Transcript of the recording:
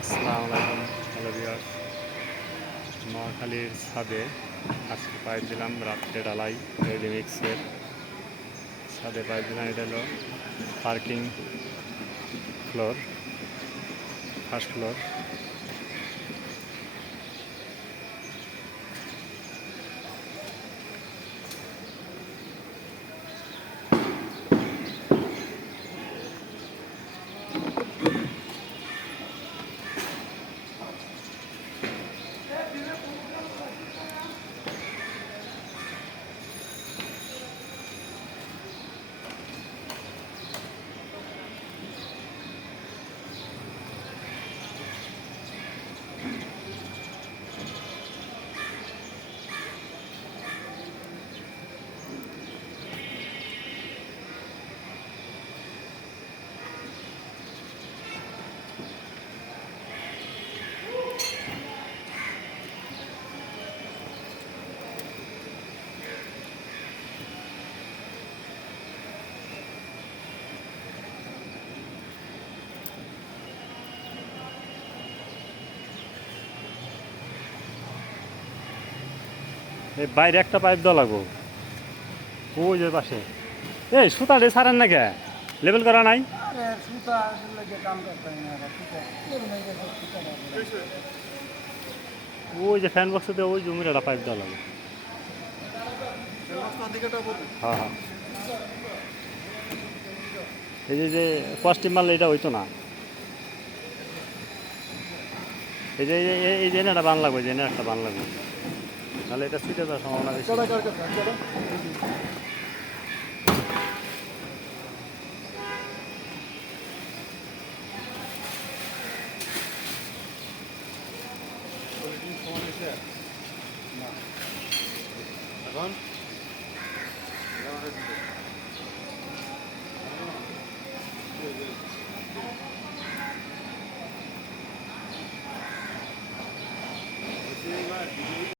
আসসালামু আলাইকুম hello viewers. নোয়াখালীর ছাদে আজকে পাইপ দিলাম রাত্রে ডালাই রেডিমিক্সের ছাদে পাইপ দিলাম। এটা হলো পার্কিং ফ্লোর, ফার্স্ট ফ্লোর। এই বাইরে একটা পাইপ দেওয়া লাগবো, ওই যে পাশে। এই সুতা দিয়ে সারেন না কে? লেবেল করা নাই? ওই যে ফ্যান বক্সতে ওই জমির একটা পাইপ দেওয়া লাগবে। হ্যাঁ হ্যাঁ, এই যে পশ্চিম মারলে এটা হইতো না। এই যে এই যে একটা বান লাগবে, যে একটা বান লাগবে, তাহলে এটা ছুটে যাওয়ার সম্ভাবনা বেশি। এখন